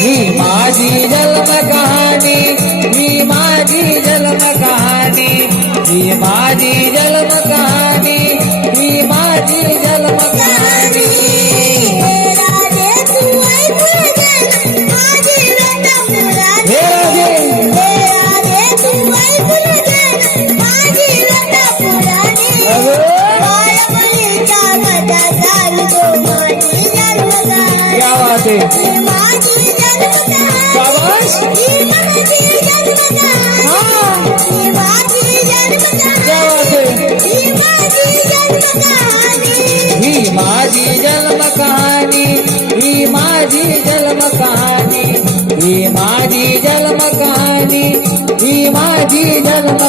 ही माझी जन्म कहाणी ही माझी जन्म कहाणी ही माझी जन्म ही माझी जन्म कहाणी ही माझी जन्म कहाणी ही माझी जन्म कहाणी ही माझी जन्म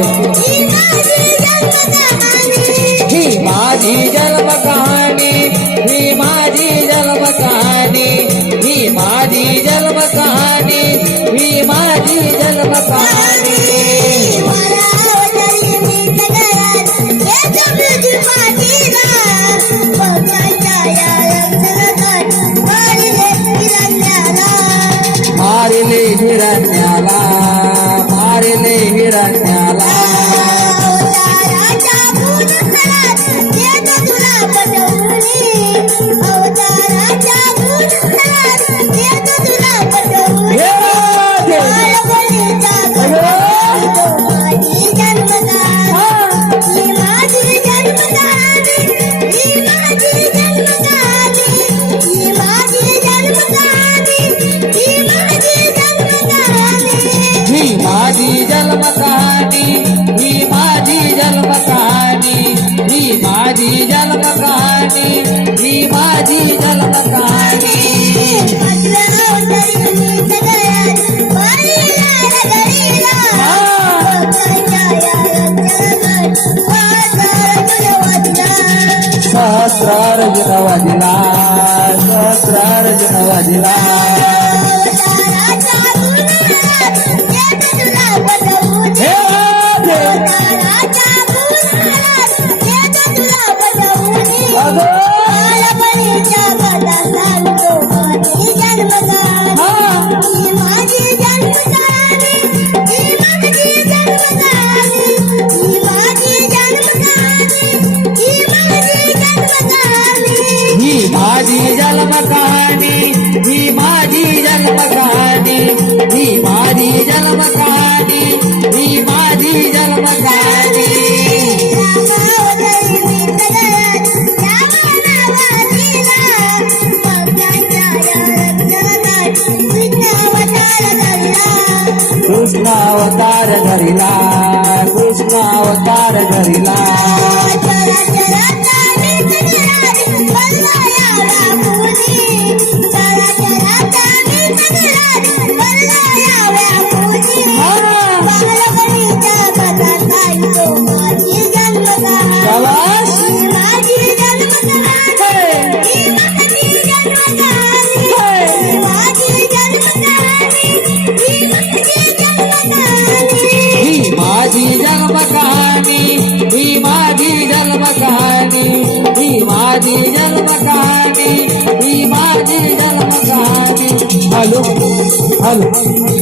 você. वाजिला सतरा अर्जुन वाजिला घरीला कृष्ण अवतार घरीला 爱你